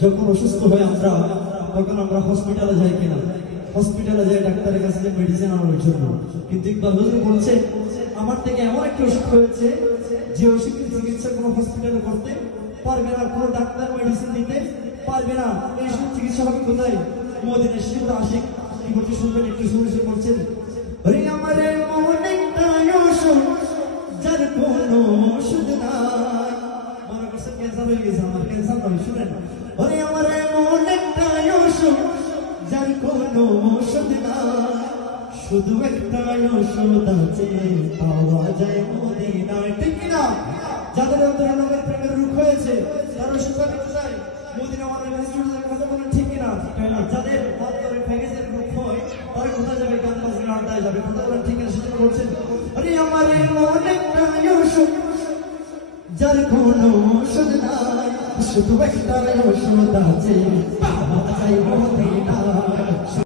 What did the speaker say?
যখন অসুস্থ হই আমরা, তখন আমরা হসপিটালে যাই কিনা, হসপিটালে যাই ডাক্তারের কাছে মেডিসিন আনার জন্য। কিন্তু ইকবাল হুজুর বলছে আমার থেকে এমন একটা অসুখ হয়েছে যে অসুখের চিকিৎসা কোনো হসপিটালে করতে পারবে না, কোনো ডাক্তার মেডিসিন দিতে পারবে না। এই সব চিকিৎসা হবে কোথায়? মদিনার শরীফ আশিক কি করতে শুনবেন, একটু শুনে সে বলছেন, ওরে আমার মন একটা অসুখ যার কোনো ওষুধ নাই। মনে করছে ক্যান্সার হয়ে গেছে, আমার ক্যান্সার নয়, শুনেন। ওরে আমার মন একটা অসুখ যার কোনো ওষুধ নাই, শুধু একটা ওষুধ আছে পাওয়া যায় মদিনায়। ঠিক কিনা? যাদের অন্তরে নবীর প্রেমের রূপ হয়েছে তারা ওষুধ পাবে কোথায়? মদিনা। আমাদের রাসূলের কথা বলেন, ঠিক কিনা? যাদের অন্তরে প্রেমের রূপ হয় তারা কোথায় যাবে? গান বাজনা আড্ডায় যাবে। কথা বলেন, ঠিক কিনা? সেটা বলছেন, আরে আমার মন একটা অসুখ যার কোনো ওষুধ নাই, শুধু একটা ওষুধ আছে